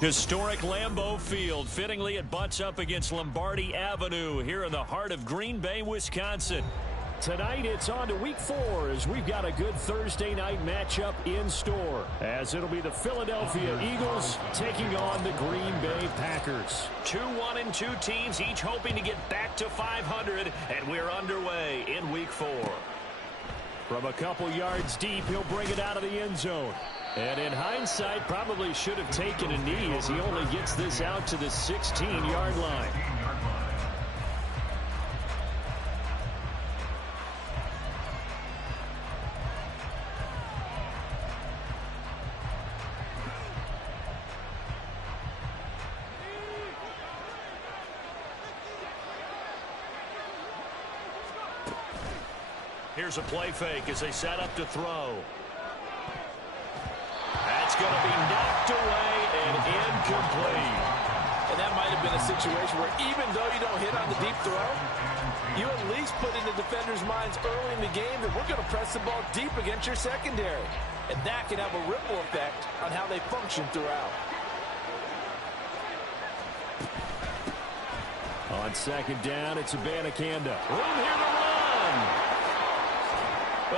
Historic Lambeau Field. Fittingly, it butts up against Lombardi Avenue here in the heart of Green Bay, Wisconsin. Tonight, it's on to Week 4 as we've got a good Thursday night matchup in store. As it'll be the Philadelphia Eagles taking on the Green Bay Packers. 2-1-2 teams, each hoping to get back to 500, and we're underway in Week 4. From a couple yards deep, he'll bring it out of the end zone. And in hindsight, probably should have taken a knee as he only gets this out to the 16-yard line. Here's a play fake as they set up to throw. That's going to be knocked away and incomplete. And that might have been a situation where even though you don't hit on the deep throw, you at least put in the defenders' minds early in the game that we're going to press the ball deep against your secondary. And that can have a ripple effect on how they function throughout. On second down, it's Abanikanda. Room here to run.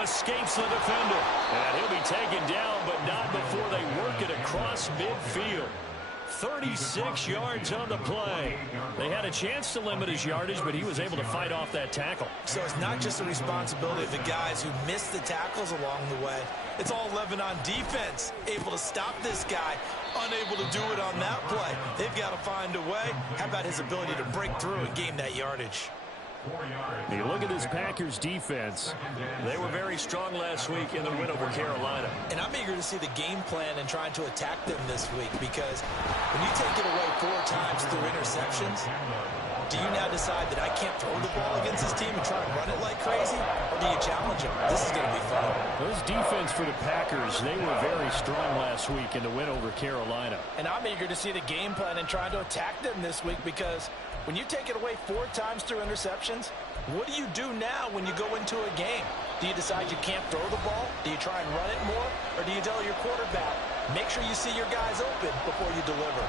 Escapes the defender. And he'll be taken down, but not before they work it across midfield. 36 yards on the play. They had a chance to limit his yardage, but he was able to fight off that tackle. So it's not just the responsibility of the guys who missed the tackles along the way. It's all 11 on defense, able to stop this guy, unable to do it on that play. They've got to find a way. How about his ability to break through and gain that yardage? You look at this Packers defense. They were very strong last week in the win over Carolina. And I'm eager to see the game plan and trying to attack them this week, because when you take it away 4 times through interceptions, do you now decide that I can't throw the ball against this team and try to run it like crazy? Or do you challenge them? This is going to be fun. Those defense for the Packers, they were very strong last week in the win over Carolina. And I'm eager to see the game plan and trying to attack them this week, because when you take it away 4 times through interceptions, what do you do now when you go into a game? Do you decide you can't throw the ball? Do you try and run it more? Or do you tell your quarterback, make sure you see your guys open before you deliver?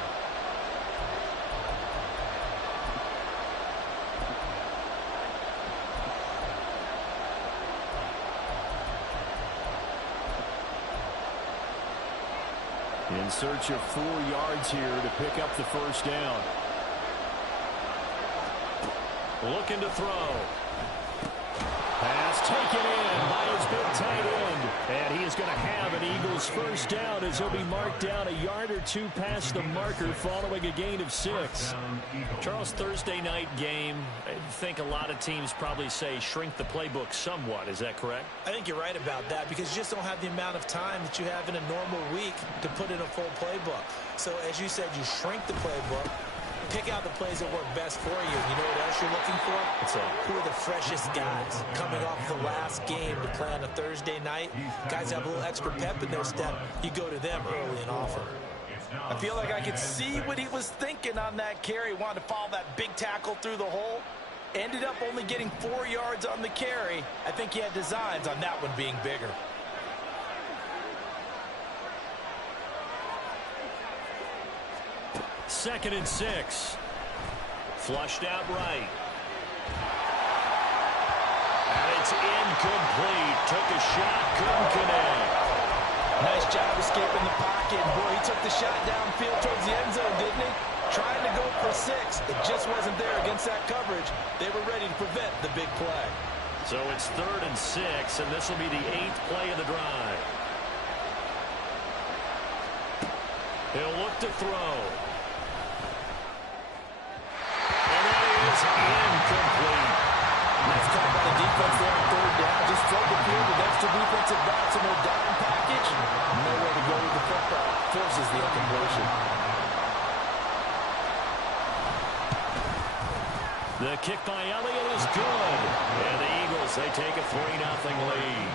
In search of 4 yards here to pick up the first down. Looking to throw. Pass taken in by his big tight end. And he is going to have an Eagles first down as he'll be marked down a yard or 2 past the marker following a gain of 6. Charles, Thursday night game, I think a lot of teams probably say shrink the playbook somewhat. Is that correct? I think you're right about that, because you just don't have the amount of time that you have in a normal week to put in a full playbook. So as you said, you shrink the playbook. Pick out the plays that work best for you. You know what else you're looking for? Who are the freshest guys coming off the last game to play on a Thursday night? Guys have a little extra pep in their step. You go to them early and often. I feel like I could see what he was thinking on that carry. Wanted to follow that big tackle through the hole. Ended up only getting 4 yards on the carry. I think he had designs on that one being bigger. Second and 6. Flushed out right. And it's incomplete. Took a shot, couldn't connect. Nice job escaping the pocket. Boy, he took the shot downfield towards the end zone, didn't he? Trying to go for 6. It just wasn't there against that coverage. They were ready to prevent the big play. So it's 3rd and 6, and this will be the 8th play of the drive. He'll look to throw. Incomplete. Nice call by the defense there on 3rd down. Just flood the field with extra defensive backs in their dime package. Nowhere to go with the football. Forces the incompletion. The kick by Elliott is good. And the Eagles, they take a 3-0 lead.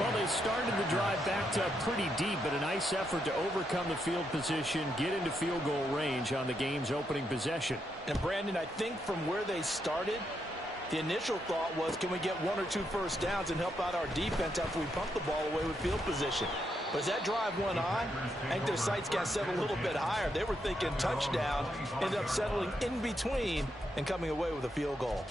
Well, they started the drive backed up pretty deep, but a nice effort to overcome the field position, get into field goal range on the game's opening possession. And Brandon, I think from where they started, the initial thought was, can we get 1 or 2 first downs and help out our defense after we pump the ball away with field position? But as that drive went on, I think their sights got set a little bit higher. They were thinking touchdown, ended up settling in between and coming away with a field goal.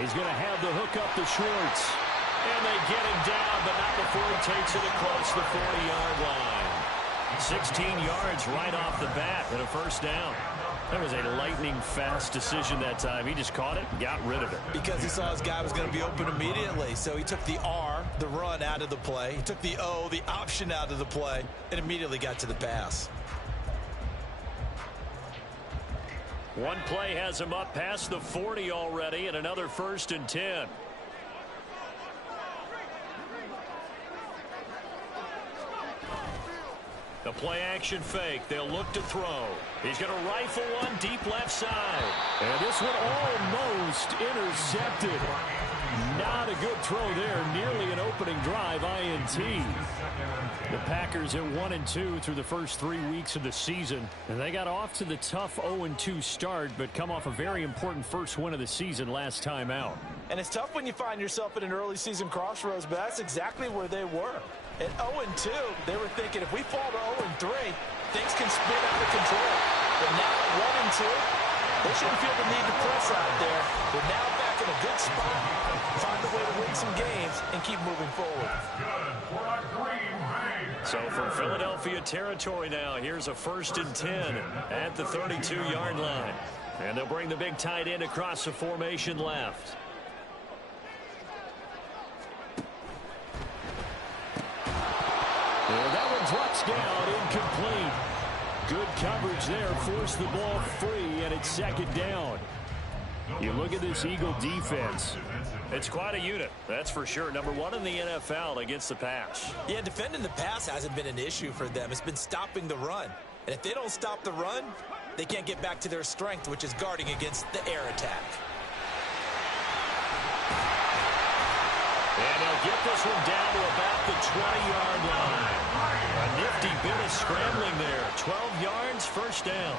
He's going to have the hook up to Schwartz. And they get him down, but not before he takes it across the 40-yard line. 16 yards right off the bat and a first down. That was a lightning-fast decision that time. He just caught it and got rid of it. Because he saw his guy was going to be open immediately. So he took the R, the run, out of the play. He took the O, the option, out of the play, and immediately got to the pass. One play has him up past the 40 already, and another 1st and 10. The play action fake. They'll look to throw. He's going to rifle one deep left side. And this one almost intercepted. Not a good throw there. Nearly an opening drive INT. The Packers at 1-2 through the first 3 weeks of the season. And they got off to the tough 0-2 start, but come off a very important first win of the season last time out. And it's tough when you find yourself at an early season crossroads, but that's exactly where they were. At 0-2, they were thinking if we fall to 0-3, things can spin out of control. But now at 1-2, they shouldn't feel the need to press out there. They're now back in a good spot, find a way to win some games, and keep moving forward. So from Philadelphia territory now, here's a 1st and 10 at the 32-yard line. And they'll bring the big tight end across the formation left. And that one drops down, incomplete. Good coverage there, forced the ball free, and it's 2nd down. You look at this Eagle defense. It's quite a unit, that's for sure. Number 1 in the NFL against the pass. Yeah, defending the pass hasn't been an issue for them. It's been stopping the run. And if they don't stop the run, they can't get back to their strength, which is guarding against the air attack. And they'll get this one down to about the 20-yard line. A nifty bit of scrambling there. 12 yards, 1st down.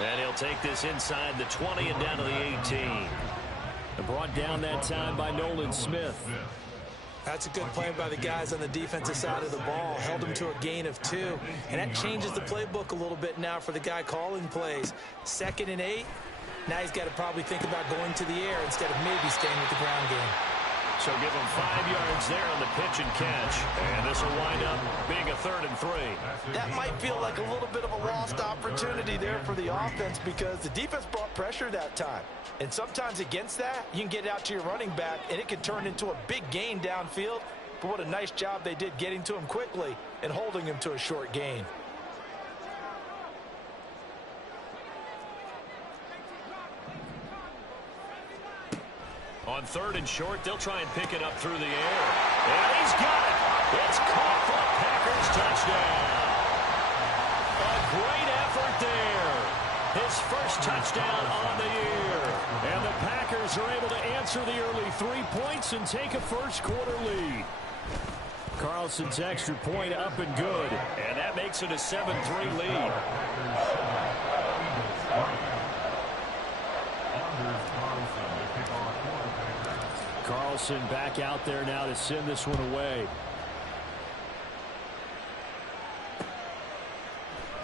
And he'll take this inside the 20 and down to the 18. And brought down that time by Nolan Smith. That's a good play by the guys on the defensive side of the ball. Held him to a gain of 2. And that changes the playbook a little bit now for the guy calling plays. 2nd and 8. Now he's got to probably think about going to the air instead of maybe staying with the ground game. So give him 5 yards there on the pitch and catch. And this will wind up being a 3rd and 3. That might feel like a little bit of a lost opportunity there for the offense because the defense brought pressure that time. And sometimes against that, you can get out to your running back, and it can turn into a big gain downfield. But what a nice job they did getting to him quickly and holding him to a short gain. On 3rd and short, they'll try and pick it up through the air. And he's got it. It's caught for a Packers touchdown. A great effort there. His first touchdown on the year. And the Packers are able to answer the early 3 points and take a first-quarter lead. Carlson's extra point up and good. And that makes it a 7-3 lead. Carlson back out there now to send this one away.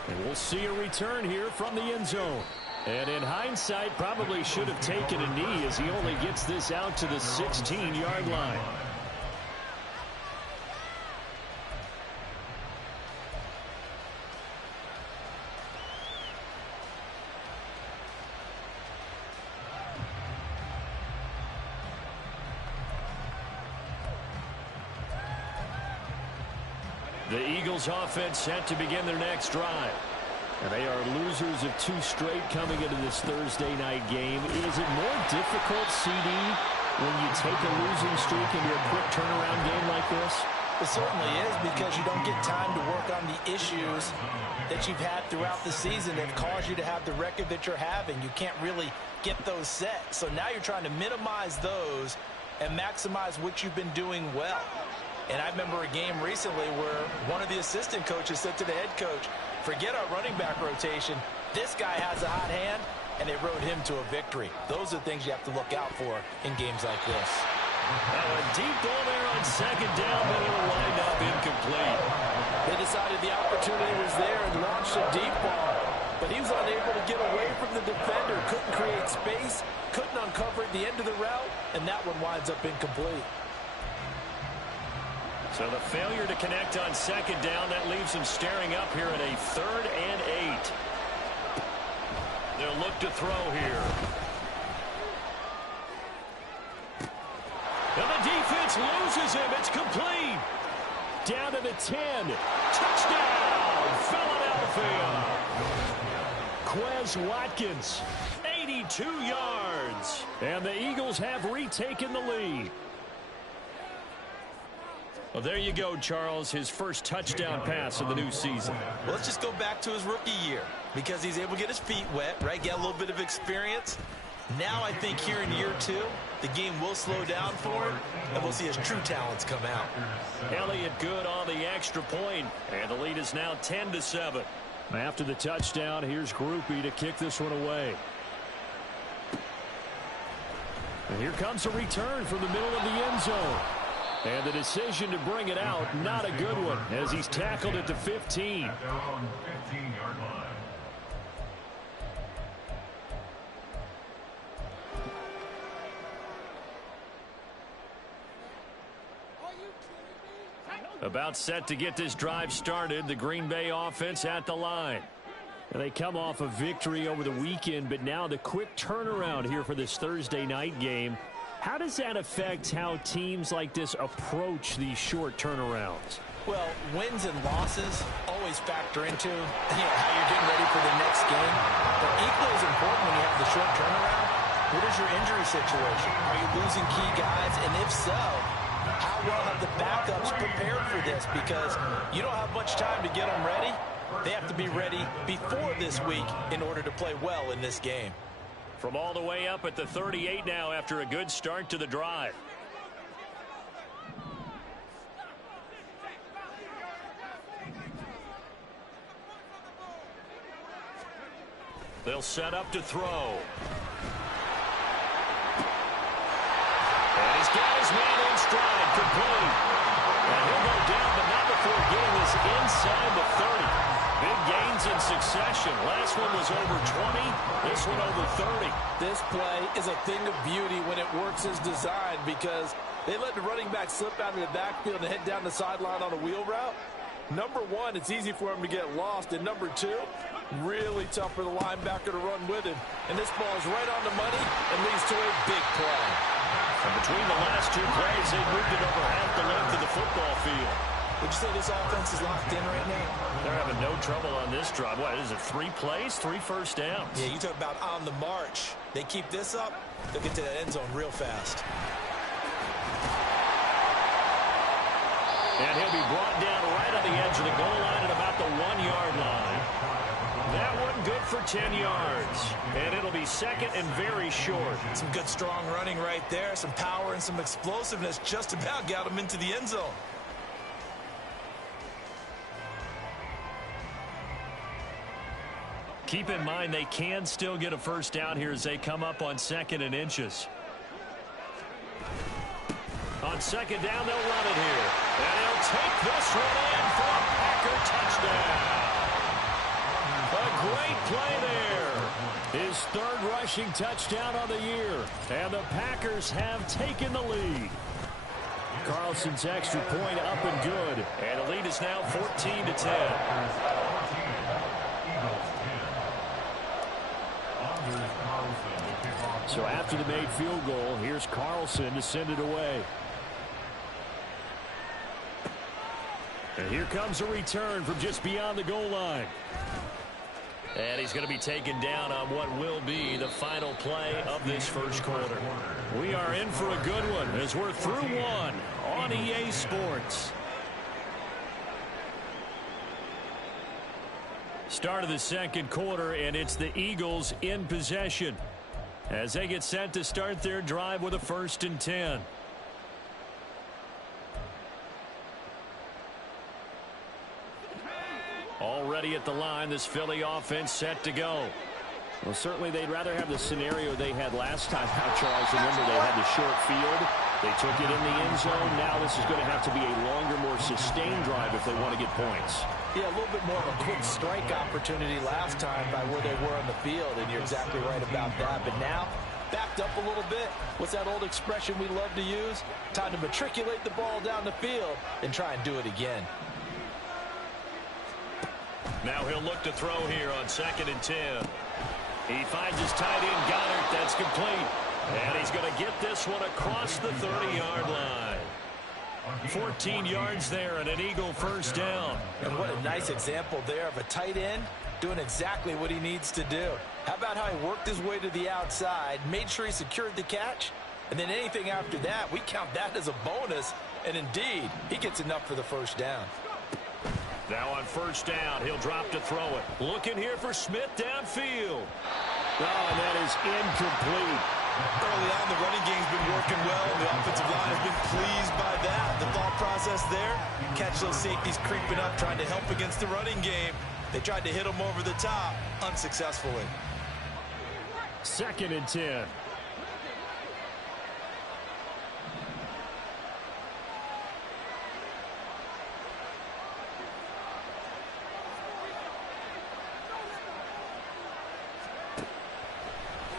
And we'll see a return here from the end zone. And in hindsight, probably should have taken a knee as he only gets this out to the 16-yard line. The Eagles offense set to begin their next drive. And they are losers of 2 straight coming into this Thursday night game. Is it more difficult, CD, when you take a losing streak into a quick turnaround game like this? It certainly is, because you don't get time to work on the issues that you've had throughout the season that caused you to have the record that you're having. You can't really get those set. So now you're trying to minimize those and maximize what you've been doing well. And I remember a game recently where one of the assistant coaches said to the head coach, forget our running back rotation. This guy has a hot hand, and they rode him to a victory. Those are things you have to look out for in games like this. A deep ball there on second down, but it'll wind up incomplete. They decided the opportunity was there and launched a deep ball, but he was unable to get away from the defender, couldn't create space, couldn't uncover at the end of the route, and that one winds up incomplete. So the failure to connect on second down, that leaves him staring up here at a 3rd and 8. They'll look to throw here. And the defense loses him. It's complete. Down to the 10. Touchdown, Philadelphia. Quez Watkins, 82 yards. And the Eagles have retaken the lead. Well, there you go, Charles, his first touchdown pass of the new season. Well, let's just go back to his rookie year, because he's able to get his feet wet, right? Get a little bit of experience. Now I think here in year 2, the game will slow down for him, and we'll see his true talents come out. Elliott good on the extra point, and the lead is now 10-7. After the touchdown, here's Groupie to kick this one away. And here comes a return from the middle of the end zone. And the decision to bring it out, not a good one, as he's tackled at the 15. About set to get this drive started, the Green Bay offense at the line. And they come off a victory over the weekend, but now the quick turnaround here for this Thursday night game. How does that affect how teams like this approach these short turnarounds? Well, wins and losses always factor into how you're getting ready for the next game. But equally as important when you have the short turnaround, what is your injury situation? Are you losing key guys? And if so, how well have the backups prepared for this? Because you don't have much time to get them ready. They have to be ready before this week in order to play well in this game. From all the way up at the 38 now after a good start to the drive. They'll set up to throw. And he's got his man in stride, complete. And he'll go down, but not before getting this inside the 30. Big gains in succession. Last one was over 20. This one over 30. This play is a thing of beauty when it works as designed, because they let the running back slip out of the backfield and head down the sideline on a wheel route. Number one, it's easy for him to get lost. And number two, really tough for the linebacker to run with him. And this ball is right on the money and leads to a big play. And between the last two plays, they moved it over half the length of the football field. Would you say this offense is locked in right now? They're having no trouble on this drive. What is it, 3 plays, 3 first downs? Yeah, you talk about on the march. They keep this up, they'll get to that end zone real fast. And he'll be brought down right on the edge of the goal line at about the 1-yard line. That one good for 10 yards. And it'll be second and very short. Some good strong running right there. Some power and some explosiveness just about got him into the end zone. Keep in mind they can still get a first down here as they come up on 2nd and inches. On 2nd down, they'll run it here. And he'll take this one in for a Packer touchdown. A great play there. His 3rd rushing touchdown of the year. And the Packers have taken the lead. Carlson's extra point up and good. And the lead is now 14-10. So after the made field goal, here's Carlson to send it away. And here comes a return from just beyond the goal line. And he's going to be taken down on what will be the final play of this first quarter. We are in for a good one as we're through one on EA Sports. Start of the second quarter, and it's the Eagles in possession as they get set to start their drive with a 1st and 10. Already at the line, this Philly offense set to go. Well, certainly they'd rather have the scenario they had last time out, Charles. Remember, they had the short field. They took it in the end zone. Now this is going to have to be a longer, more sustained drive if they want to get points. Yeah, a little bit more of a quick strike opportunity last time by where they were on the field, and you're exactly right about that. But now, backed up a little bit. What's that old expression we love to use? Time to matriculate the ball down the field and try and do it again. Now he'll look to throw here on 2nd and 10. He finds his tight end, Goddard. That's complete. And he's going to get this one across the 30-yard line. 14 yards there and an Eagle 1st down. And what a nice example there of a tight end doing exactly what he needs to do. How about how he worked his way to the outside, made sure he secured the catch, and then anything after that, we count that as a bonus. And indeed, he gets enough for the 1st down. Now on 1st down, he'll drop to throw it. Looking here for Smith downfield. Oh, and that is incomplete. Early on, the running game's been working well. The offensive line has been pleased by that. The thought process there, catch those safeties creeping up, trying to help against the running game. They tried to hit them over the top, unsuccessfully. 2nd and 10.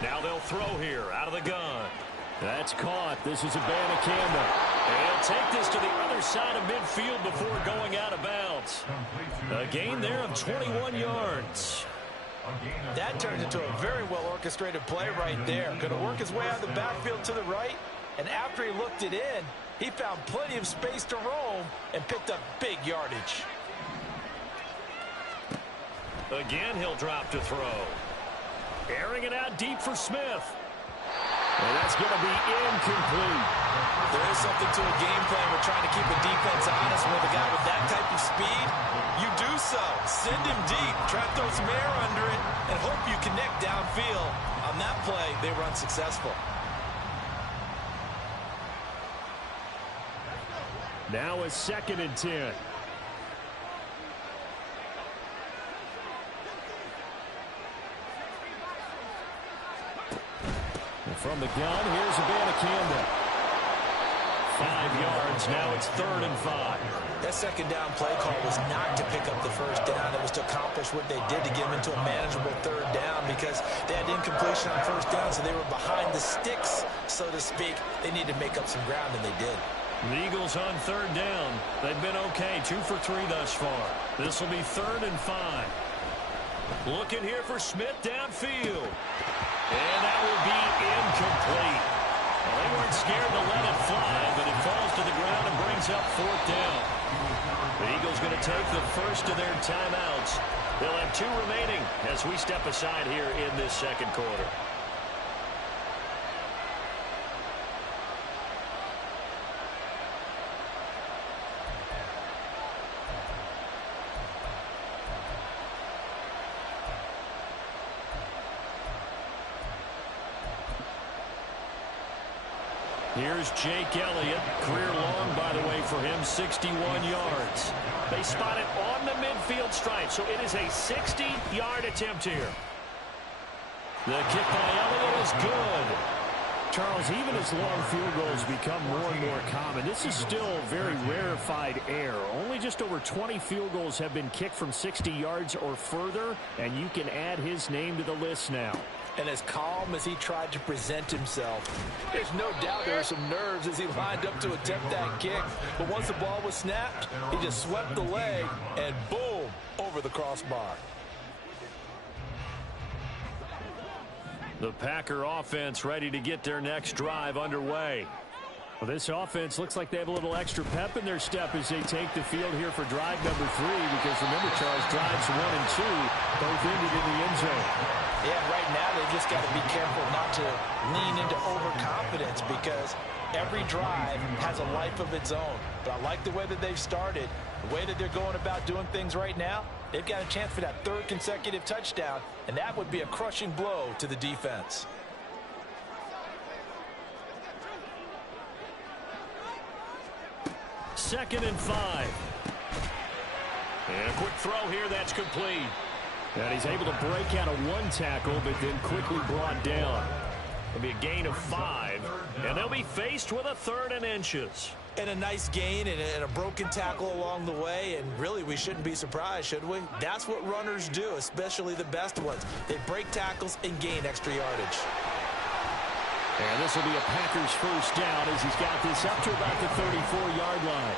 Now they'll throw here out of the gun. That's caught. This is Abanikanda. He'll take this to the other side of midfield before going out of bounds. A gain there of 21 yards. That turns into a very well-orchestrated play right there. Going to work his way out of the backfield to the right, and after he looked it in, he found plenty of space to roam and picked up big yardage. Again, he'll drop to throw. Airing it out deep for Smith. And that's going to be incomplete. There is something to a game plan with trying to keep a defense honest with a guy with that type of speed. You do so. Send him deep. Try to throw some air under it and hope you connect downfield. On that play, they were unsuccessful. Now a 2nd and 10. From the gun, here's Abanikanda. 5 yards. Now it's 3rd and 5. That 2nd down play call was not to pick up the 1st down. It was to accomplish what they did to get them into a manageable 3rd down because they had incompletion on 1st down, so they were behind the sticks, so to speak. They needed to make up some ground, and they did. The Eagles on 3rd down. They've been okay. 2 for 3 thus far. This will be 3rd and 5. Looking here for Smith downfield. And that will be incomplete. Well, they weren't scared to let it fly, but it falls to the ground and brings up 4th down. The Eagles going to take the first of their timeouts. They'll have 2 remaining as we step aside here in this 2nd quarter. Here's Jake Elliott. Career long, by the way, for him, 61 yards. They spot it on the midfield stripe, so it is a 60-yard attempt here. The kick by Elliott is good. Charles, even as long field goals become more and more common, this is still very rarefied air. Only just over 20 field goals have been kicked from 60 yards or further, and you can add his name to the list now. And as calm as he tried to present himself, there's no doubt there were some nerves as he lined up to attempt that kick. But once the ball was snapped, he just swept the leg and boom, over the crossbar. The Packer offense ready to get their next drive underway. Well, this offense looks like they have a little extra pep in their step as they take the field here for drive number 3, because remember, Charles, drives 1 and 2 both ended in the end zone. Yeah, right now they've just got to be careful not to lean into overconfidence because every drive has a life of its own. But I like the way that they've started, the way that they're going about doing things right now. they've got a chance for that third consecutive touchdown, and that would be a crushing blow to the defense. Second and 5. And a quick throw here, that's complete. And he's able to break out of one tackle, but then quickly brought down. It'll be a gain of 5, and they'll be faced with a 3rd and inches. And a nice gain and a broken tackle along the way, and really we shouldn't be surprised, should we? That's what runners do, especially the best ones. They break tackles and gain extra yardage. And this will be a Packers first down as he's got this up to about the 34-yard line.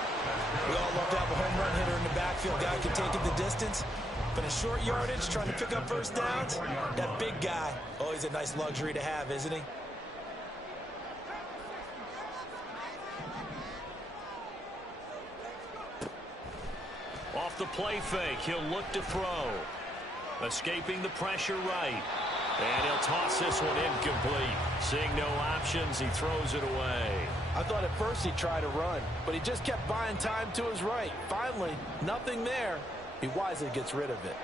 We all love to have a home run hitter in the backfield. Guy can take it the distance. But in short yardage, trying to pick up first downs, that big guy, always a nice luxury to have, isn't he? Off the play fake, he'll look to throw. Escaping the pressure right. And he'll toss this one incomplete. Seeing no options, he throws it away. I thought at first he'd try to run, but he just kept buying time to his right. Finally, nothing there. He wisely gets rid of it.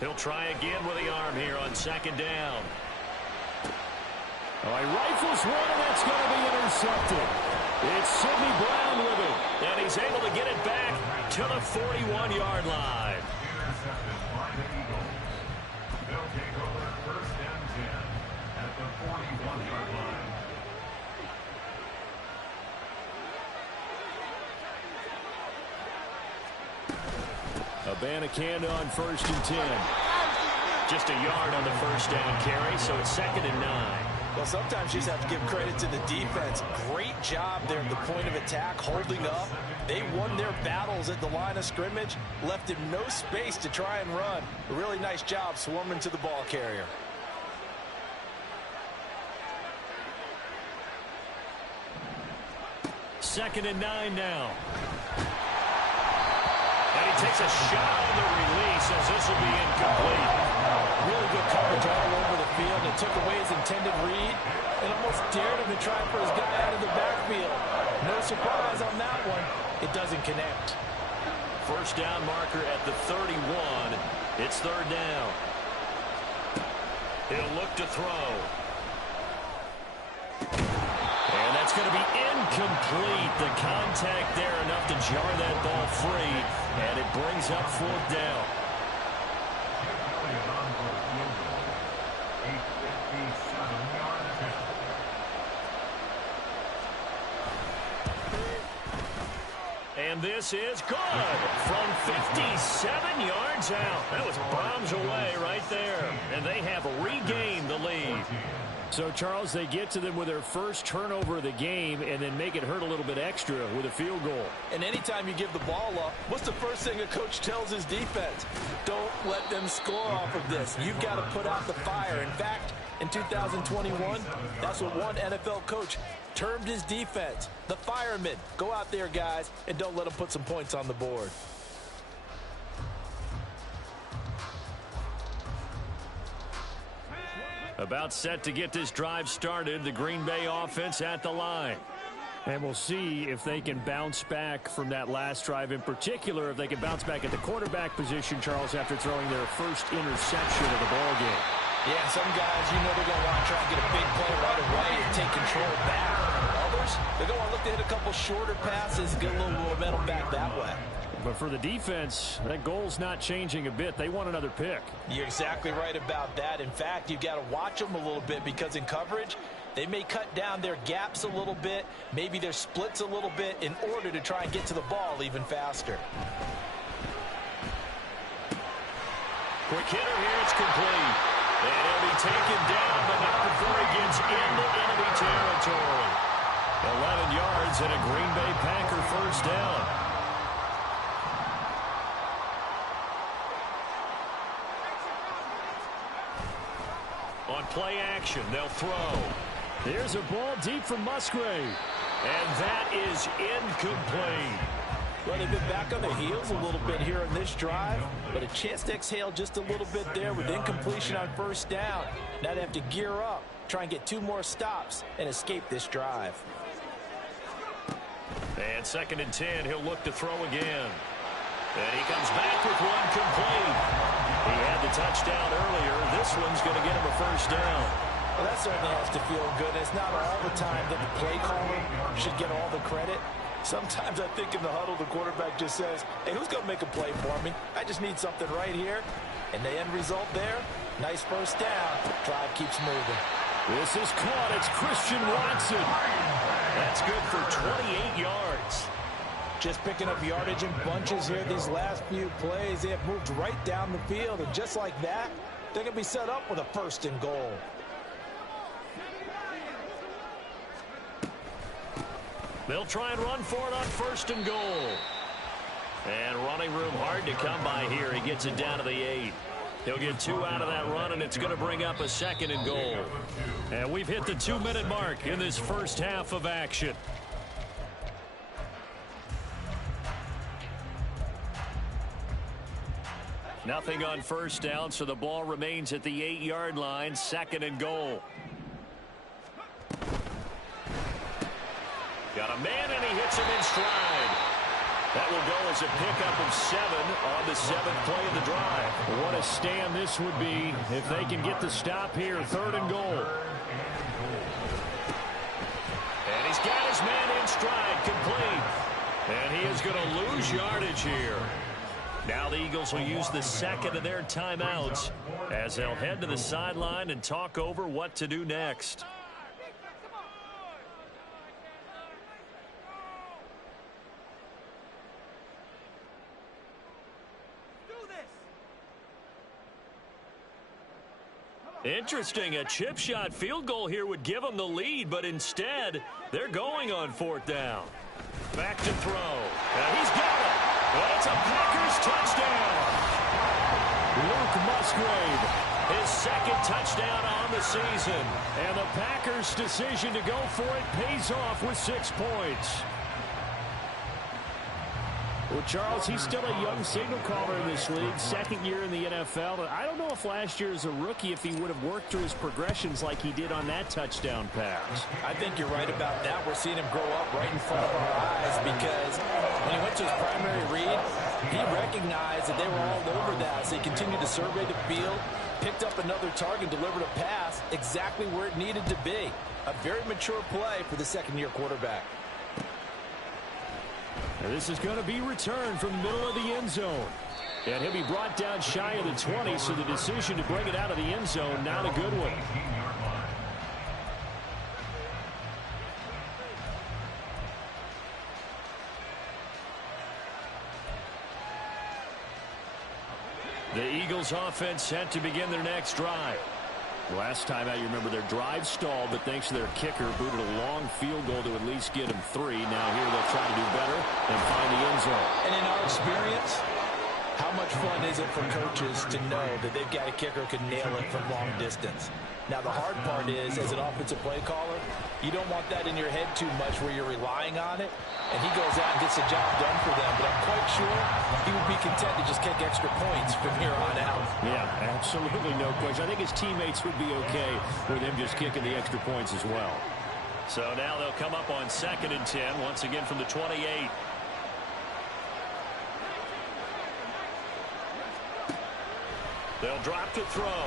He'll try again with the arm here on second down. Oh, he rifles one, and that's going to be intercepted. It's Sidney Brown with it. And he's able to get it back to the 41-yard line. They'll take over first and 10 at the 41-yard line. Abanikanda on first and 10. Just a yard on the first down carry, so it's 2nd and 9. Well, sometimes you just have to give credit to the defense. Great job there at the point of attack, holding up. They won their battles at the line of scrimmage, left him no space to try and run. A really nice job swarming to the ball carrier. Second and 9 now. And he takes a shot on the release as this will be incomplete. Really good coverage all over the field. It took away his intended read and almost dared him to try for his guy out of the backfield. No surprise on that one. It doesn't connect. First down marker at the 31. It's 3rd down. He'll look to throw. And that's going to be incomplete. The contact there enough to jar that ball free. And it brings up 4th down. And this is good from 57 yards out. That was bombs away right there. And they have regained the lead. So, Charles, they get to them with their first turnover of the game and then make it hurt a little bit extra with a field goal. And anytime you give the ball up, what's the first thing a coach tells his defense? Don't let them score off of this. You've got to put out the fire. In fact, in 2021, that's what one NFL coach termed his defense. The firemen. Go out there, guys, and don't let them put some points on the board. About set to get this drive started. The Green Bay offense at the line. And we'll see if they can bounce back from that last drive, in particular, if they can bounce back at the quarterback position, Charles, after throwing their first interception of the ball game. Yeah, some guys, you know they're going to want to try and get a big play right away and take control back. Others, they're going to look to hit a couple shorter passes, get a little momentum back that way. But for the defense, that goal's not changing a bit. They want another pick. You're exactly right about that. In fact, you've got to watch them a little bit because in coverage, they may cut down their gaps a little bit, maybe their splits a little bit in order to try and get to the ball even faster. Quick hitter here, it's complete. And he'll be taken down, but not before he gets into enemy territory. 11 yards and a Green Bay Packer first down. On play action, they'll throw. There's a ball deep from Musgrave. And that is incomplete. Well, they've been back on their heels a little bit here in this drive, but a chance to exhale just a little bit there with incompletion on first down. Now they have to gear up try and get 2 more stops and escape this drive. And 2nd and 10, he'll look to throw again. And he comes back with one complete. He had the touchdown earlier. This one's going to get him a first down. Well, that certainly has to feel good. It's not all the time that the play caller should get all the credit. Sometimes I think in the huddle, the quarterback just says, hey, who's going to make a play for me? I just need something right here. And the end result there, nice first down. Drive keeps moving. This is caught. It's Christian Watson. That's good for 28 yards. Just picking up yardage in bunches here these last few plays. They have moved right down the field. And just like that, they're going to be set up with a 1st and goal. They'll try and run for it on 1st and goal. And running room hard to come by here. He gets it down to the 8. He'll get 2 out of that run, and it's going to bring up a 2nd and goal. And we've hit the 2-minute mark in this first half of action. Nothing on first down, so the ball remains at the 8-yard line. 2nd and goal. Got a man, and he hits him in stride. That will go as a pickup of 7 on the 7th play of the drive. What a stand this would be if they can get the stop here. 3rd and goal. And he's got his man in stride, complete. And he is going to lose yardage here. Now the Eagles will use the 2nd of their timeouts as they'll head to the sideline and talk over what to do next. Interesting, a chip shot field goal here would give them the lead, but instead, they're going on 4th down. Back to throw. And he's got it. And it's a Packers touchdown. Luke Musgrave. His 2nd touchdown on the season. And the Packers' decision to go for it pays off with 6 points. Well, Charles, he's still a young signal caller in this league, 2nd year in the NFL. I don't know if last year as a rookie, if he would have worked through his progressions like he did on that touchdown pass. I think you're right about that. We're seeing him grow up right in front of our eyes because when he went to his primary read, he recognized that they were all over that. So he continued to survey the field, picked up another target, delivered a pass exactly where it needed to be. A very mature play for the 2nd-year quarterback. And this is going to be returned from the middle of the end zone. And he'll be brought down shy of the 20, so the decision to bring it out of the end zone, not a good one. The Eagles offense set to begin their next drive. Last time out, you remember their drive stalled, but thanks to their kicker, booted a long field goal to at least get them 3. Now here they'll try to do better and find the end zone. And in our experience, how much fun is it for coaches to know that they've got a kicker who can nail it from long distance? Now, the hard part is, as an offensive play caller, you don't want that in your head too much where you're relying on it, and he goes out and gets the job done for them. But I'm quite sure he would be content to just kick extra points from here on out. Yeah, absolutely no question. I think his teammates would be okay with him just kicking the extra points as well. So now they'll come up on 2nd and 10, once again from the 28. They'll drop to throw.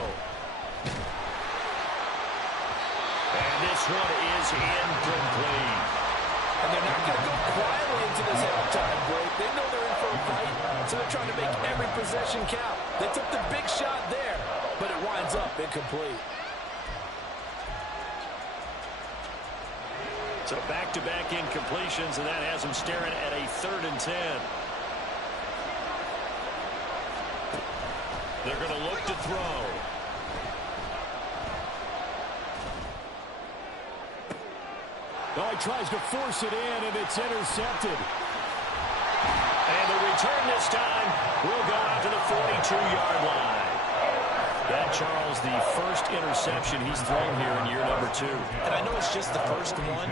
And this one is incomplete. And they're not going to go quietly into this halftime break. They know they're in for a fight, so they're trying to make every possession count. They took the big shot there, but it winds up incomplete. So back-to-back incompletions, and that has them staring at a 3rd and 10. They're going to look to throw. Oh, he tries to force it in, and it's intercepted. And the return this time will go out to the 42-yard line. That, Charles, the first interception he's thrown here in year number 2. And I know it's just the first one,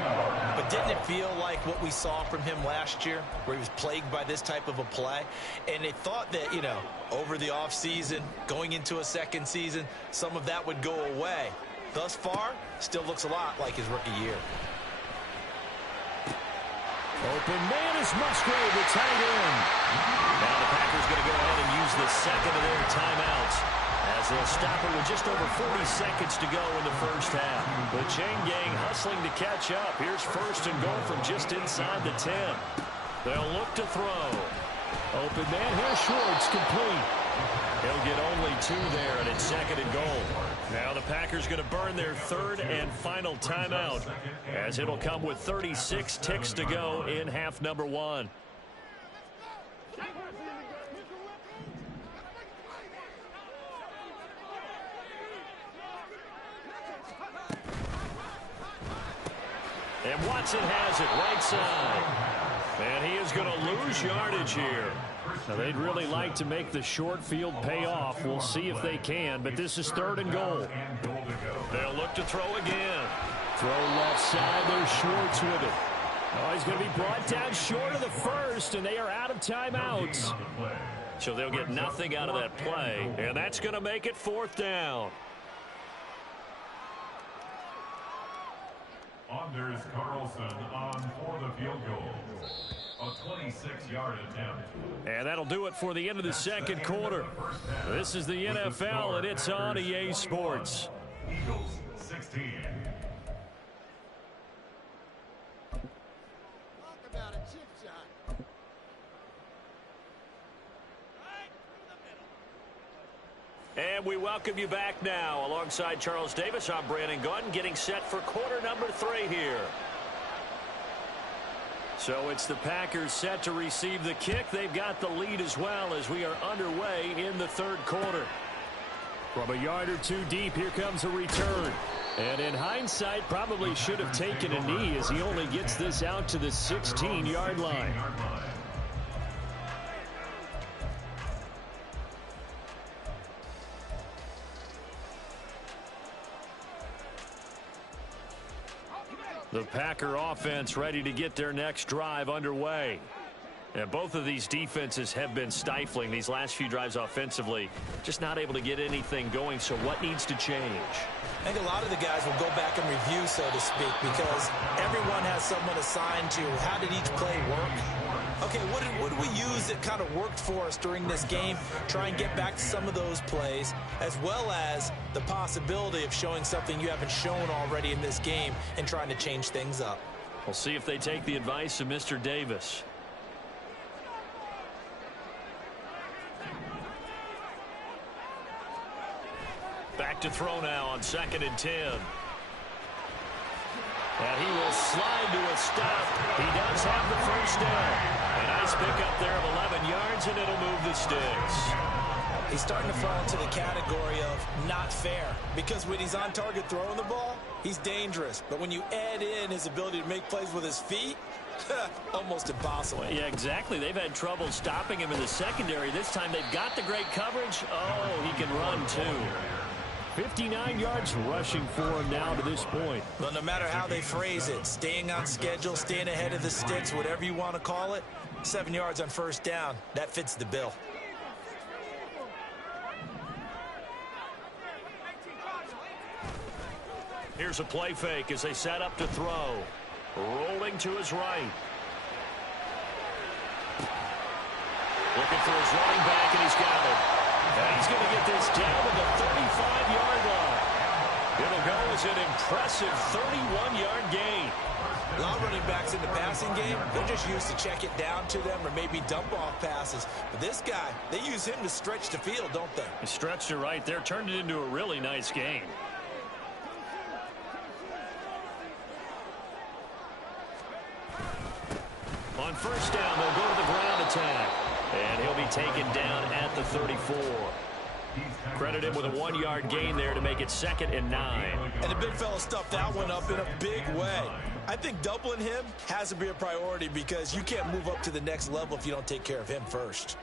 but didn't it feel like what we saw from him last year, where he was plagued by this type of a play? And they thought that, over the offseason, going into a second season, some of that would go away. Thus far, still looks a lot like his rookie year. Open man is Musgrave, the tight end. Now the Packers going to go ahead and use the second of their timeouts as they'll stop it with just over 40 seconds to go in the first half. The chain gang hustling to catch up. Here's first and goal from just inside the 10. They'll look to throw. Open man, here's Schwartz, complete. He'll get only 2 there, and it's second and goal. Now the Packers going to burn their third and final timeout as it'll come with 36 ticks to go in half number 1. And Watson has it right side. And he is going to lose yardage here. Now, they'd really like to make the short field pay off. We'll see if they can, but this is third and goal. They'll look to throw again. Throw left side. There's Schwartz with it. Oh, he's going to be brought down short of the first, and they are out of timeouts. So they'll get nothing out of that play, and that's going to make it fourth down. Anders Carlson on for the field goal. A 26-yard attempt. And that'll do it for the end of the second quarter. This is the NFL, and it's on EA Sports. Eagles 16. And we welcome you back now. Alongside Charles Davis, I'm Brandon Gaudin, getting set for quarter number 3 here. So it's the Packers set to receive the kick. They've got the lead as well as we are underway in the third quarter. From a yard or 2 deep, here comes a return. And in hindsight, probably should have taken a knee as he only gets this out to the 16-yard line. The Packer offense ready to get their next drive underway. And both of these defenses have been stifling these last few drives offensively. Just not able to get anything going, so what needs to change? I think a lot of the guys will go back and review, so to speak, because everyone has someone assigned to how did each play work. Okay, what did we use that kind of worked for us during this game? Try and get back to some of those plays, as well as the possibility of showing something you haven't shown already in this game and trying to change things up. We'll see if they take the advice of Mr. Davis. Back to throw now on 2nd and 10. And he will slide to a stop. He does have the first down. A nice pickup there of 11 yards, and it'll move the sticks. He's starting to fall into the category of not fair, because when he's on target throwing the ball, he's dangerous. But when you add in his ability to make plays with his feet, almost impossible. Well, yeah, exactly. They've had trouble stopping him in the secondary. This time they've got the great coverage. Oh, he can run too. 59 yards rushing for him now to this point. Well, no matter how they phrase it, staying on schedule, staying ahead of the sticks, whatever you want to call it, 7 yards on first down, that fits the bill. Here's a play fake as they set up to throw. Rolling to his right. Looking for his running back, and he's got it. And he's going to get this down to the 35-yard line. It'll go as an impressive 31-yard gain. A lot of running backs in the passing game, they're just used to check it down to them or maybe dump off passes. But this guy, they use him to stretch the field, don't they? He stretched it right there, turned it into a really nice game. On first down, they'll go to the ground attack. And he'll be taken down at the 34. Credit him with a 1-yard gain there to make it 2nd and 9. And the big fella stuffed that one up in a big way. I think doubling him has to be a priority because you can't move up to the next level if you don't take care of him first.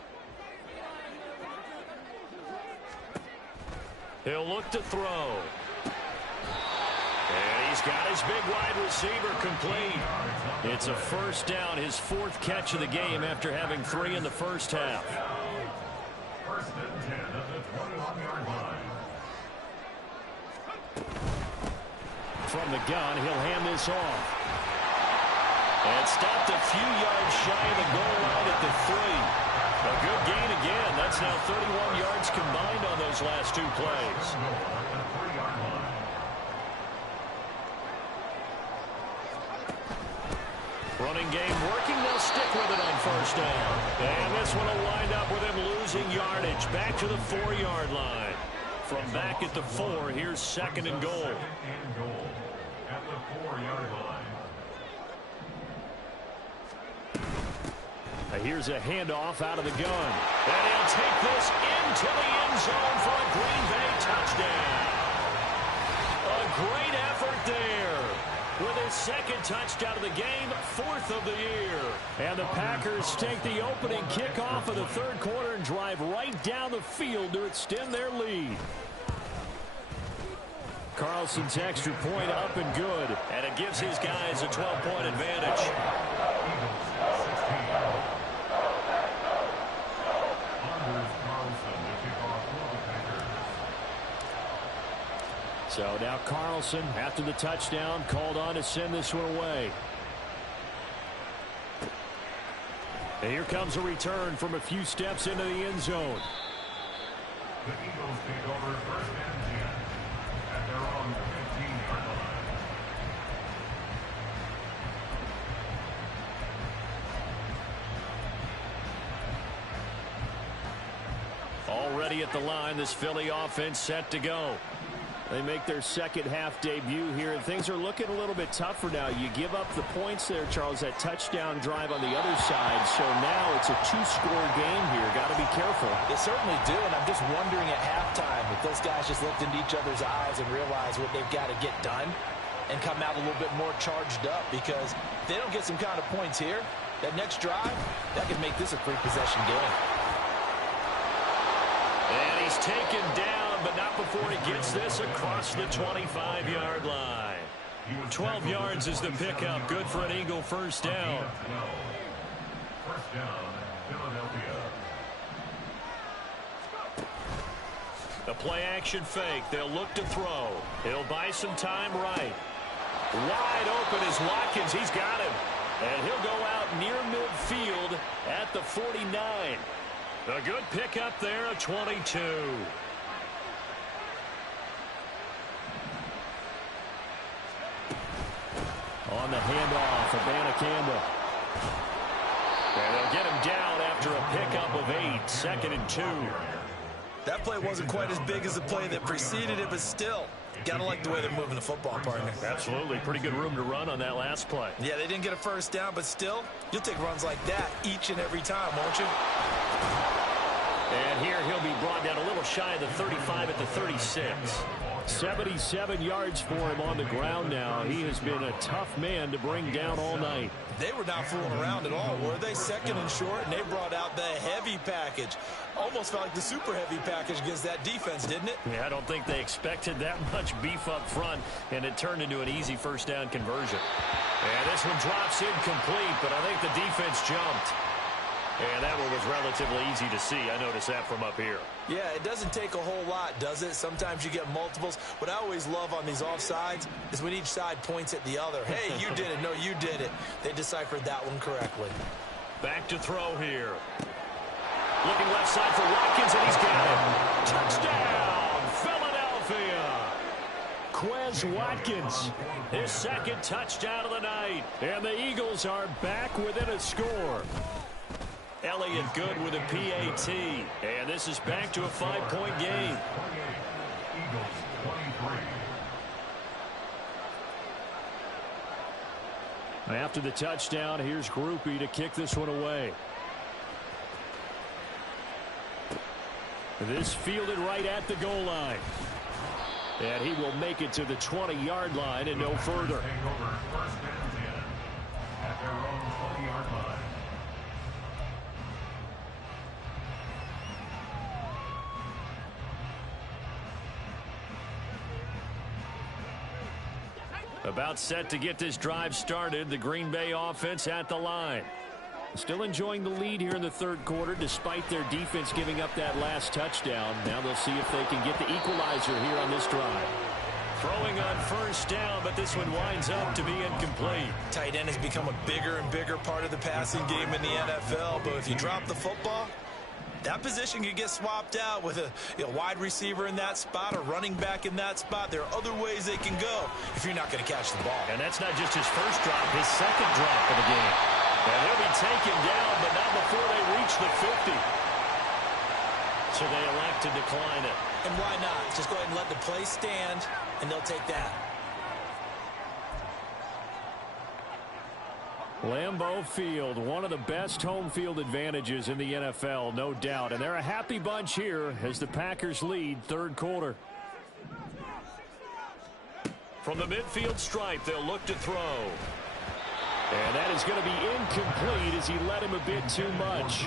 He'll look to throw. And he's got his big wide receiver complete. It's a first down, his 4th catch of the game after having 3 in the first half. First and 10 at the 21-yard line. from the gun. He'll hand this off. And stopped a few yards shy of the goal line at the 3. A good gain again. That's now 31 yards combined on those last 2 plays. Running game working. They'll stick with it on first down. And this one will wind up with him losing yardage. Back to the 4-yard line. From back at the 4, here's 2nd and goal. At the 4-yard line. Here's a handoff out of the gun. And he'll take this into the end zone for a Green Bay touchdown. A great effort there. With his 2nd touchdown of the game, 4th of the year. And the Packers take the opening kickoff of the 3rd quarter and drive right down the field to extend their lead. Carlson's extra point up and good. And it gives his guys a 12-point advantage. So now Carlson, after the touchdown, called on to send this one away. And here comes a return from a few steps into the end zone. The Eagles take over 1st and 10 at their own 15-yard line. Already at the line, this Philly offense set to go. They make their 2nd half debut here, and things are looking a little bit tougher now. You give up the points there, Charles, that touchdown drive on the other side. So now it's a 2-score game here. Got to be careful. They certainly do, and I'm just wondering at halftime if those guys just looked into each other's eyes and realized what they've got to get done and come out a little bit more charged up, because if they don't get some kind of points here, that next drive, that could make this a 3-possession game. And he's taken down, but not before he gets this across the 25-yard line. 12 yards is the pickup. Good for an Eagle first down. First down, Philadelphia. The play-action fake. They'll look to throw. He'll buy some time right. Wide open is Watkins. He's got him. And he'll go out near midfield at the 49. A good pickup there, a 22. On the handoff, Campbell. And they'll get him down after a pickup of 8, 2nd and 2. That play wasn't quite as big as the play that preceded it, but still, gotta like the way they're moving the football, partner. Absolutely. Pretty good room to run on that last play. Yeah, they didn't get a first down, but still, you'll take runs like that each and every time, won't you? And here he'll be brought down a little shy of the 35 at the 36. 77 yards for him on the ground now. He has been a tough man to bring down all night. They were not fooling around at all, were they? 2nd and short, and they brought out the heavy package. Almost felt like the super heavy package against that defense, didn't it? Yeah, I don't think they expected that much beef up front, and it turned into an easy first down conversion. And this one drops incomplete, but I think the defense jumped. And that one was relatively easy to see. I noticed that from up here. Yeah, it doesn't take a whole lot, does it? Sometimes you get multiples. What I always love on these offsides is when each side points at the other. Hey, you did it. No, you did it. They deciphered that one correctly. Back to throw here. Looking left side for Watkins, and he's got it. Touchdown, Philadelphia. Quez Watkins, his 2nd touchdown of the night. And the Eagles are back within a score. Elliott good with a PAT. And this is back to a 5-point game. Eagles 23. After the touchdown, here's Groupie to kick this one away. This fielded right at the goal line. And he will make it to the 20-yard line and no further. Take over 1st and 10 at their own 20-yard line. About set to get this drive started. The Green Bay offense at the line. Still enjoying the lead here in the 3rd quarter despite their defense giving up that last touchdown. Now they'll see if they can get the equalizer here on this drive. Throwing on first down, but this one winds up to be incomplete. Tight end has become a bigger and bigger part of the passing game in the NFL, but if you drop the football, that position can get swapped out with a wide receiver in that spot or running back in that spot. There are other ways they can go if you're not going to catch the ball. And that's not just his first drop, his second drop of the game. And he'll be taken down, but not before they reach the 50. So they elect to decline it. And why not? Just go ahead and let the play stand, and they'll take that. Lambeau Field, one of the best home field advantages in the NFL, no doubt. And they're a happy bunch here as the Packers lead third quarter. From the midfield stripe, they'll look to throw. And that is going to be incomplete as he led him a bit too much.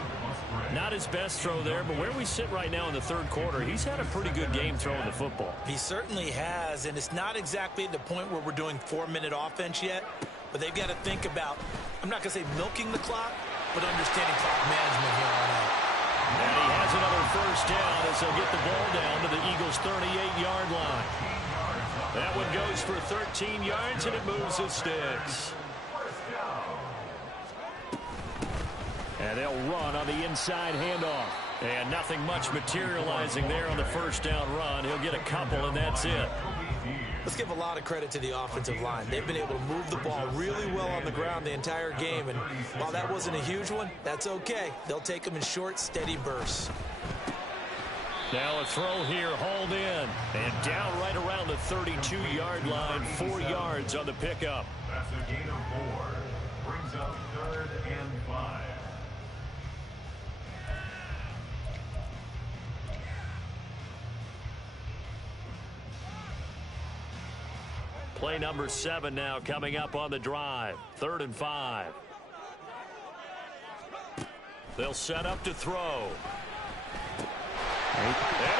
Not his best throw there, but where we sit right now in the third quarter, he's had a pretty good game throwing the football. He certainly has, and it's not exactly the point where we're doing 4-minute offense yet, but they've got to think about, I'm not going to say milking the clock, but understanding clock management here on out. And he has another first down as they'll get the ball down to the Eagles' 38-yard line. That one goes for 13 yards, and it moves his sticks. And they'll run on the inside handoff. And nothing much materializing there on the first down run. He'll get a couple, and that's it. Let's give a lot of credit to the offensive line. They've been able to move the ball really well on the ground the entire game. And while that wasn't a huge one, that's okay. They'll take them in short, steady bursts. Now a throw here, hauled in. And down right around the 32-yard line, 4 yards on the pickup. That's a gain of 4. Brings up 3rd and 5. Play number 7 now coming up on the drive. 3rd and 5. They'll set up to throw. And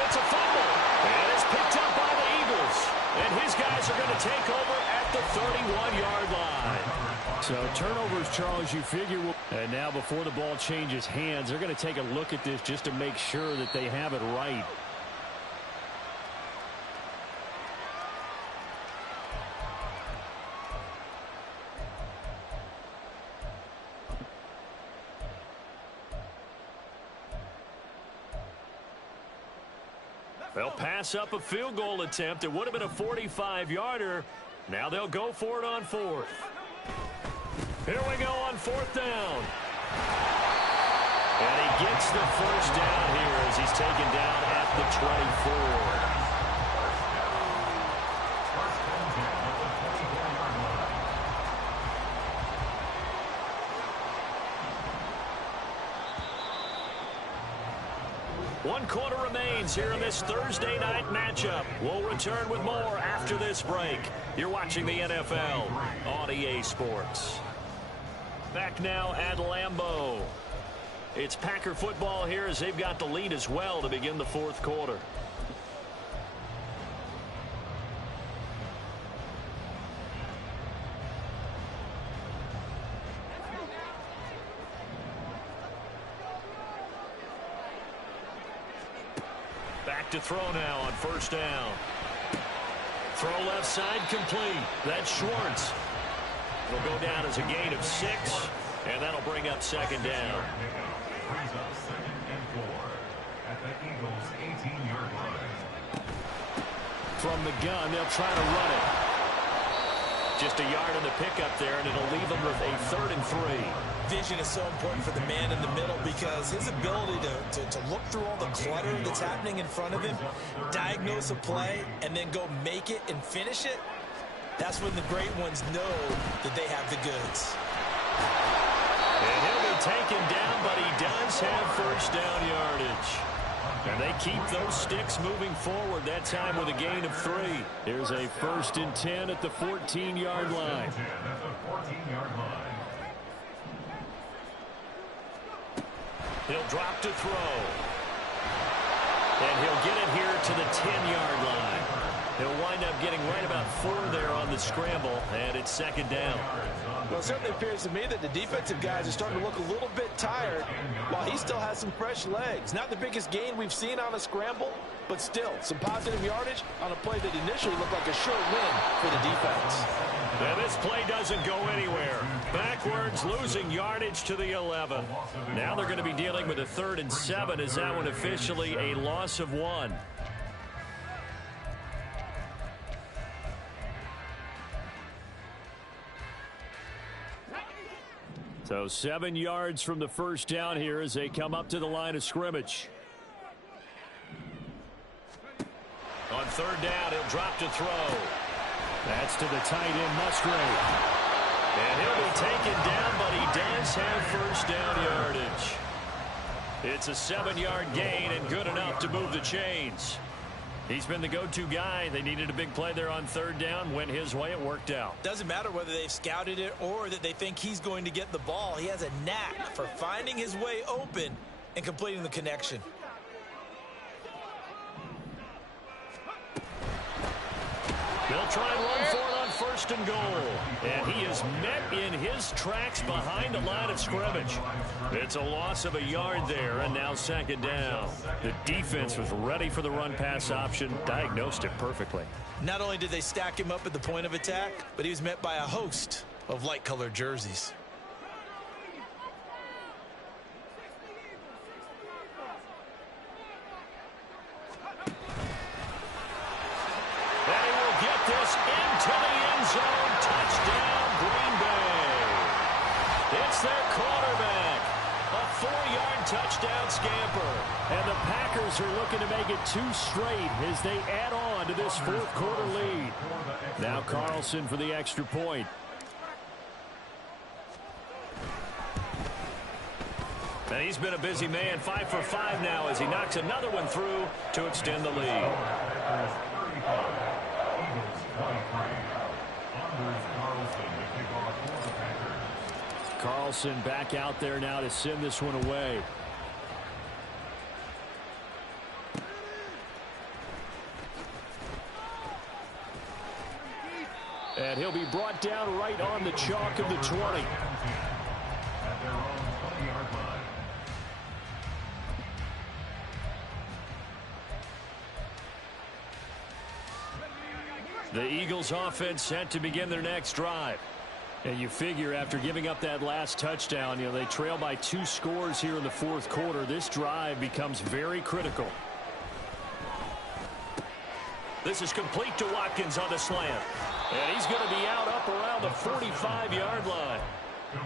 it's a fumble. And it's picked up by the Eagles. And his guys are going to take over at the 31-yard line. So turnovers, Charles, you figure. And now before the ball changes hands, they're going to take a look at this just to make sure that they have it right. They'll pass up a field goal attempt. It would have been a 45-yarder. Now they'll go for it on 4th. Here we go on 4th down. And he gets the first down here as he's taken down at the 24. One quarter remains here in this Thursday night matchup. We'll return with more after this break. You're watching the NFL on EA Sports. Back now at Lambeau. It's Packer football here as they've got the lead as well to begin the 4th quarter. Back to throw now on first down. Throw left side complete. That's Schwartz. It'll go down as a gain of 6, and that'll bring up 2nd down. Brings up 2nd and 4 at the Eagles' 18-yard line. From the gun, they'll try to run it. Just a yard in the pickup there, and it'll leave them with a 3rd and 3. Vision is so important for the man in the middle because his ability to look through all the clutter that's happening in front of him, diagnose a play, and then go make it and finish it, that's when the great ones know that they have the goods. And he'll be taken down, but he does have first down yardage. And they keep those sticks moving forward, that time with a gain of 3. Here's a 1st and 10 at the 14-yard line. At the 14-yard line. He'll drop to throw. And he'll get it here to the 10-yard line. He'll wind up getting right about 4 there on the scramble, and it's second down. Well, it certainly appears to me that the defensive guys are starting to look a little bit tired while he still has some fresh legs. Not the biggest gain we've seen on a scramble, but still some positive yardage on a play that initially looked like a sure win for the defense. And this play doesn't go anywhere. Backwards, losing yardage to the 11. Now they're going to be dealing with a 3rd and 7 as that one officially a loss of 1. So 7 yards from the first down here as they come up to the line of scrimmage. On 3rd down, he'll drop to throw. That's to the tight end, Musgrave. And he'll be taken down, but he does have first down yardage. It's a 7-yard gain and good enough to move the chains. He's been the go-to guy. They needed a big play there on 3rd down. Went his way. It worked out. Doesn't matter whether they've scouted it or that they think he's going to get the ball. He has a knack for finding his way open and completing the connection. They'll try and run for it on 1st and goal. And he is met in his tracks behind the line of scrimmage. It's a loss of a yard there, and now 2nd down. The defense was ready for the run-pass option, diagnosed it perfectly. Not only did they stack him up at the point of attack, but he was met by a host of light-colored jerseys. This into the end zone. Touchdown, Green Bay. It's their quarterback. A 4-yard touchdown scamper. And the Packers are looking to make it 2 straight as they add on to this 4th quarter lead. Now Carlson for the extra point. And he's been a busy man, 5 for 5 now as he knocks another one through to extend the lead. Carlson back out there now to send this one away. And he'll be brought down right on the chalk of the 20. The Eagles offense set to begin their next drive. And you figure after giving up that last touchdown, they trail by 2 scores here in the 4th quarter. This drive becomes very critical. This is complete to Watkins on the slant. And he's going to be out up around the 45-yard line.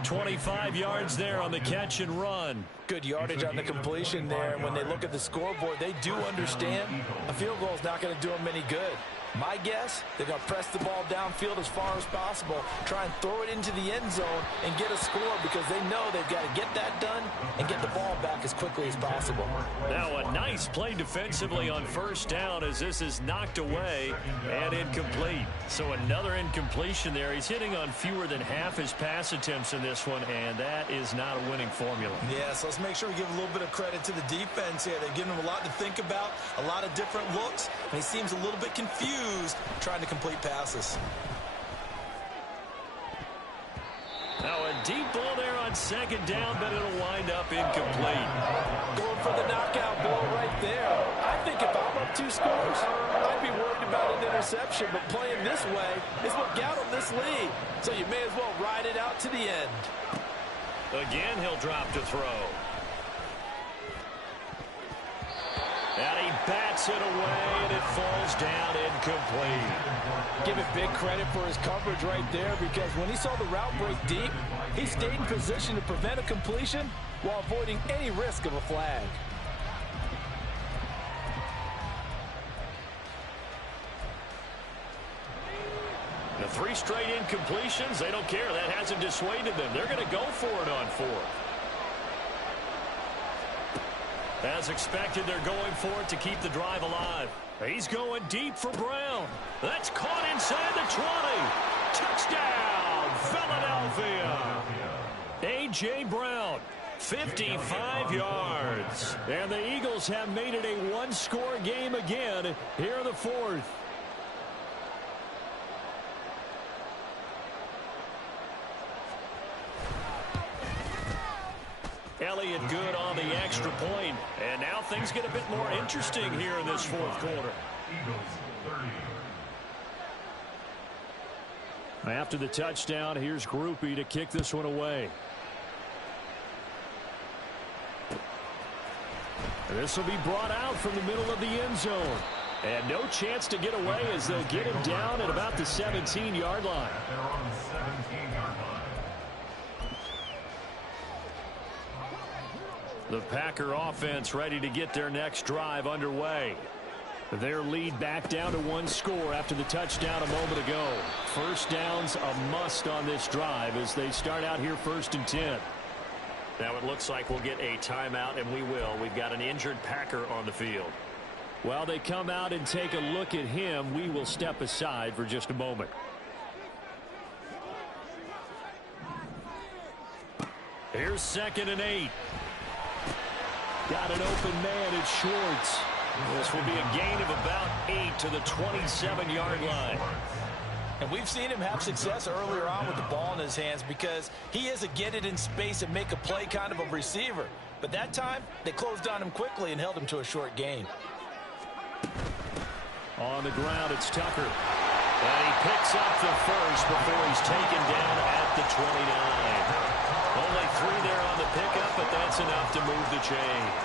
25 yards there on the catch and run. Good yardage on the completion there. And when they look at the scoreboard, they do understand a field goal is not going to do them any good. My guess, they're going to press the ball downfield as far as possible, try and throw it into the end zone and get a score because they know they've got to get that done and get the ball back as quickly as possible. Now a nice play defensively on 1st down as this is knocked away and incomplete. So another incompletion there. He's hitting on fewer than half his pass attempts in this one, and that is not a winning formula. Yeah, so let's make sure we give a little bit of credit to the defense here. They're giving him a lot to think about, a lot of different looks, and he seems a little bit confused trying to complete passes. Now a deep ball there on 2nd down, but it'll wind up incomplete. Going for the knockout ball right there. I think if I'm up 2 scores, I'd be worried about an interception, but playing this way is what got him this lead. So you may as well ride it out to the end. Again, he'll drop to throw. And he bats it away, and it falls down incomplete. Give it big credit for his coverage right there because when he saw the route break deep, he stayed in position to prevent a completion while avoiding any risk of a flag. The 3 straight incompletions, they don't care. That hasn't dissuaded them. They're going to go for it on 4th. As expected, they're going for it to keep the drive alive. He's going deep for Brown. That's caught inside the 20. Touchdown, Philadelphia. A.J. Brown, 55 yards. And the Eagles have made it a 1-score game again here in the 4th. Elliott good on the extra point. And now things get a bit more interesting here in this fourth quarter. After the touchdown, here's Groupie to kick this one away. This will be brought out from the middle of the end zone. And no chance to get away as they'll get him down at about the 17-yard line. The Packer offense ready to get their next drive underway. Their lead back down to one score after the touchdown a moment ago. First down's a must on this drive as they start out here 1st and 10. Now it looks like we'll get a timeout, and we will. We've got an injured Packer on the field. While they come out and take a look at him, we will step aside for just a moment. Here's 2nd and 8. Got an open man at Schwartz. This will be a gain of about 8 to the 27-yard line. And we've seen him have success earlier on with the ball in his hands because he is a get it in space and make a play kind of a receiver. But that time, they closed on him quickly and held him to a short gain. On the ground, it's Tucker. And he picks up the first before he's taken down at the 29. Only 3 there on the pickup, but that's enough to move the chains.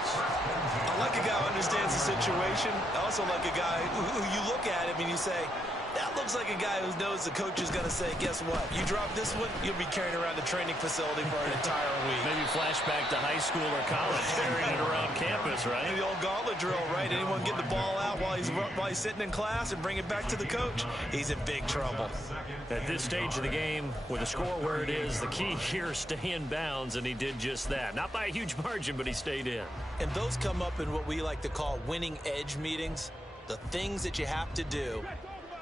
I like a guy who understands the situation. I also like a guy who you look at him and you say, that looks like a guy who knows the coach is going to say, guess what? You drop this one, you'll be carrying around the training facility for an entire week. Maybe flashback to high school or college, carrying it around campus, right? The old gauntlet drill, right? Anyone get the ball out while he's sitting in class and bring it back to the coach? He's in big trouble. At this stage of the game, with the score where it is, the key here is stay in bounds, and he did just that. Not by a huge margin, but he stayed in. And those come up in what we like to call winning edge meetings. The things that you have to do.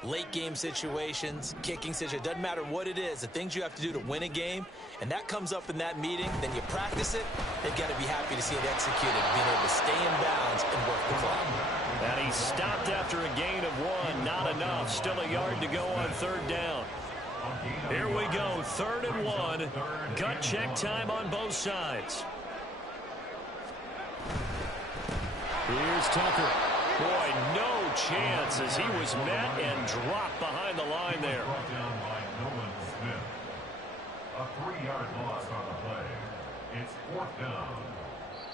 Late game situations, kicking situations, doesn't matter what it is, the things you have to do to win a game, and that comes up in that meeting, then you practice it, they've got to be happy to see it executed, being able to stay in bounds and work the clock. And he stopped after a gain of 1, not enough, still a yard to go on 3rd down. Here we go, 3rd and 1, gut check time on both sides. Here's Tucker. Boy, no chance as he was met and dropped behind the line there. A 3-yard loss on the play. It's 4th down.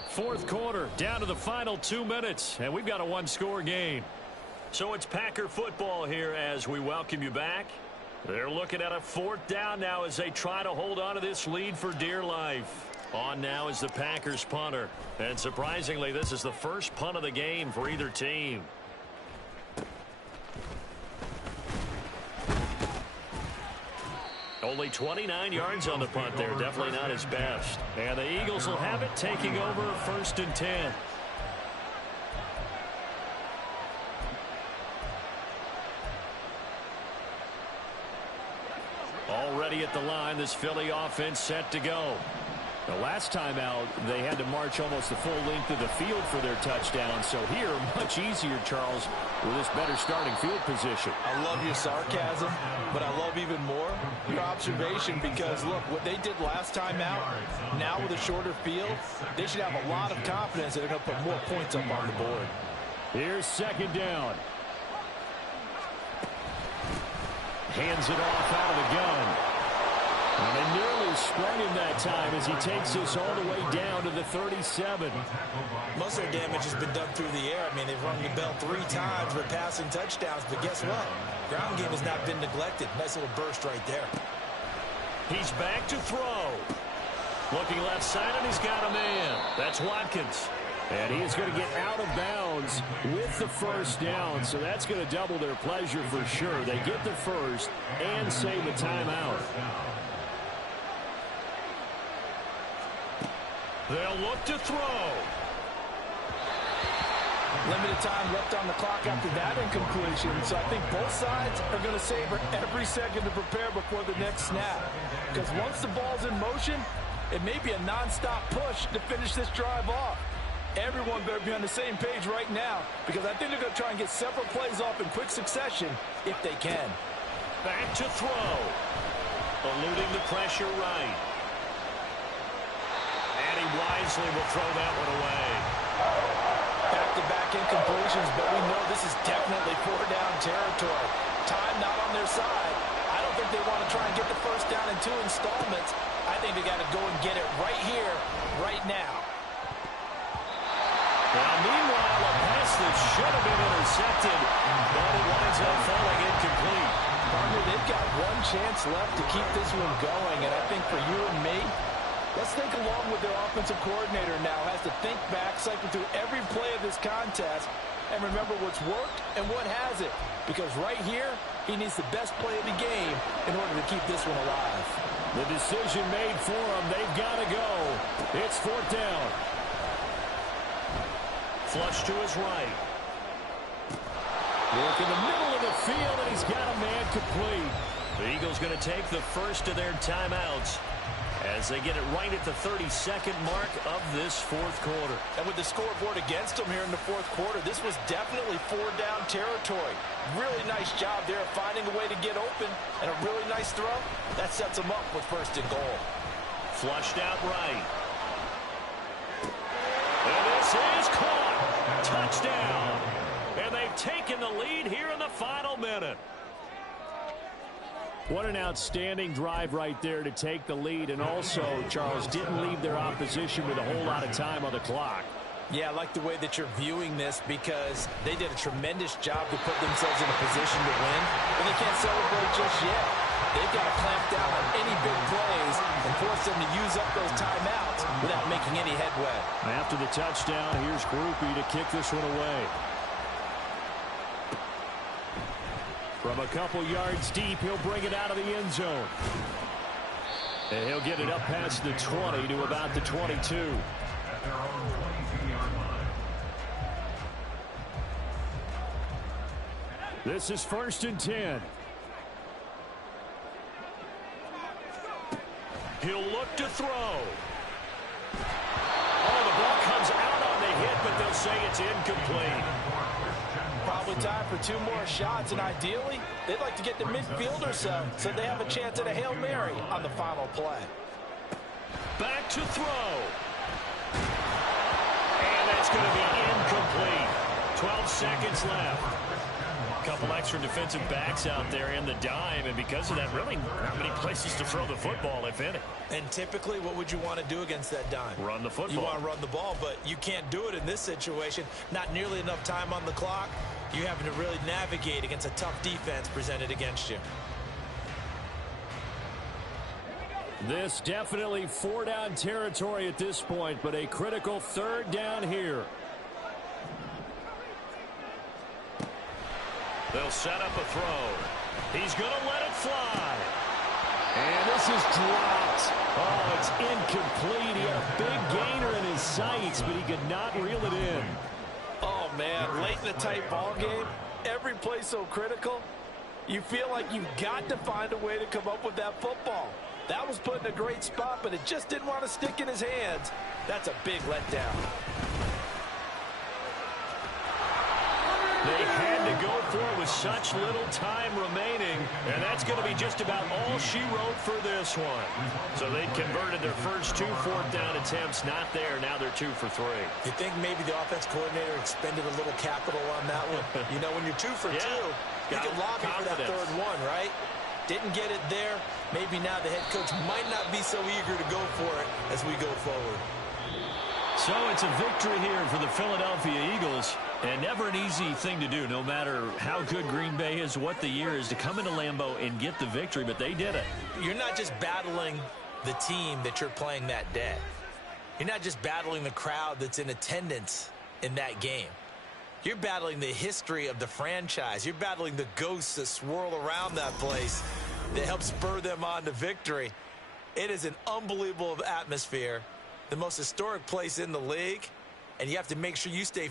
4th quarter, down to the final 2 minutes, and we've got a 1-score game. So it's Packer football here as we welcome you back. They're looking at a 4th down now as they try to hold on to this lead for dear life. On now is the Packers punter. And surprisingly, this is the first punt of the game for either team. Only 29 yards on the punt there. Definitely not his best. And the Eagles will have it, taking over 1st and 10. Already at the line, this Philly offense set to go. The last time out, they had to march almost the full length of the field for their touchdown. So here, much easier, Charles, with this better starting field position. I love your sarcasm, but I love even more your observation because, look, what they did last time out, now with a shorter field, they should have a lot of confidence that they're going to put more points up on the board. Here's 2nd down. Hands it off out of the gun. And they nearly sprung him that time as he takes this all the way down to the 37. Most of their damage has been done through the air. I mean, they've rung the bell 3 times with passing touchdowns, but guess what? Ground game has not been neglected. Nice little burst right there. He's back to throw. Looking left side, and he's got a man. That's Watkins. And he is going to get out of bounds with the 1st down, so that's going to double their pleasure for sure. They get the first and save a timeout. They'll look to throw. Limited time left on the clock after that incompletion, so I think both sides are going to savor every second to prepare before the next snap. Because once the ball's in motion, it may be a nonstop push to finish this drive off. Everyone better be on the same page right now because I think they're going to try and get several plays off in quick succession if they can. Back to throw. Eluding the pressure right. And he wisely will throw that one away. Back-to-back incompletions, but we know this is definitely four-down territory. Time not on their side. I don't think they want to try and get the first down in 2 installments. I think they got to go and get it right here, right now. Well, meanwhile, a pass that should have been intercepted, but it winds up falling incomplete. Partner, they've got one chance left to keep this one going, and I think for you and me, let's think along with their offensive coordinator now. Has to think back, cycle through every play of this contest, and remember what's worked and what hasn't. Because right here, he needs the best play of the game in order to keep this one alive. The decision made for them. They've got to go. It's 4th down. Flush to his right. Look in the middle of the field, and he's got a man complete. The Eagles going to take the first of their timeouts as they get it right at the 32nd mark of this 4th quarter. And with the scoreboard against them here in the 4th quarter, this was definitely four-down territory. Really nice job there of finding a way to get open, and a really nice throw. That sets them up with 1st and goal. Flushed out right. And this is caught. Touchdown. And they've taken the lead here in the final minute. What an outstanding drive right there to take the lead. And also, Charles, didn't leave their opposition with a whole lot of time on the clock. Yeah, I like the way that you're viewing this because they did a tremendous job to put themselves in a position to win, but they can't celebrate just yet. They've got to clamp down on any big plays and force them to use up those timeouts without making any headway. After the touchdown, here's Groupie to kick this one away. From a couple yards deep, he'll bring it out of the end zone. And he'll get it up past the 20 to about the 22. At their own 22-yard line. This is 1st and 10. He'll look to throw. Oh, the ball comes out on the hit, but they'll say it's incomplete. Probably time for 2 more shots, and ideally, they'd like to get to midfield or so they have a chance at a Hail Mary on the final play. Back to throw. And that's going to be incomplete. 12 seconds left. A couple extra defensive backs out there in the dime, and because of that, really not many places to throw the football, if any. And typically, what would you want to do against that dime? Run the football. You want to run the ball, but you can't do it in this situation. Not nearly enough time on the clock. You're having to really navigate against a tough defense presented against you. This definitely 4-down territory at this point, but a critical 3rd down here. They'll set up a throw. He's going to let it fly. And this is dropped. Oh, it's incomplete. He had a big gainer in his sights, but he could not reel it in. Oh, man, late in a tight ball game, every play so critical, you feel like you've got to find a way to come up with that football. That was put in a great spot, but it just didn't want to stick in his hands. That's a big letdown. They had to go for it with such little time remaining, and that's going to be just about all she wrote for this one. So they converted their first 2 4th-down attempts, not there. Now they're 2 for 3. You think maybe the offense coordinator expended a little capital on that one? You know, when you're 2 for 2, you can lobby for that 3rd one, right? Didn't get it there. Maybe now the head coach might not be so eager to go for it as we go forward. So it's a victory here for the Philadelphia Eagles, and never an easy thing to do, no matter how good Green Bay is, what the year is, to come into Lambeau and get the victory, but they did it. You're not just battling the team that you're playing that day. You're not just battling the crowd that's in attendance in that game. You're battling the history of the franchise. You're battling the ghosts that swirl around that place that help spur them on to victory. It is an unbelievable atmosphere, the most historic place in the league, and you have to make sure you stay